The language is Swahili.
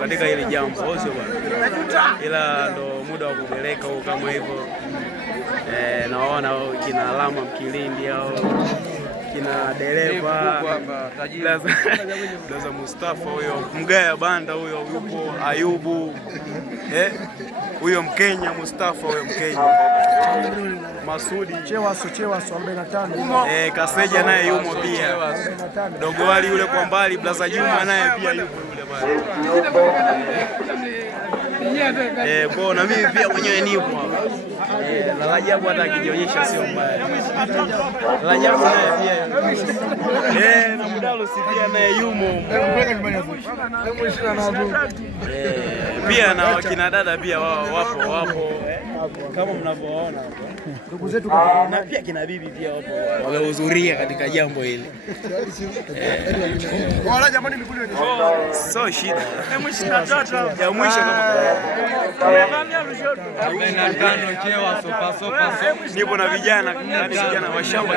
Katika hili jambo sio bwana, ila ndo muda wa kupeleka huko kama hivyo. Naona kina Alama Mkilindi au kina dereva Blaza Mustafa huyo, Mgaya Banda huyo, yupo Ayubu huyo Mkenya Mustafa huyo Mkenya, Masudi Chewaso 45 Kaseja naye yumo pia, dogo wali yule kwa mbali, Blaza Juma naye pia yupo yule bwana. Na mimi pia mwenyewe nipo hapa. Na Rajabu hata akijionyesha sio mbaya. Rajabu naye pia. Na Mudalo si pia naye yumo. Pia na wakina dada pia wapo kama mnavyoona hapo. Ndugu zetu na pia kina bibi pia wapo wamehudhuria katika jambo hili. Wala jamani mikuli wenyewe. So shida. Ya mwisho kama nipo na vijana wa shamba.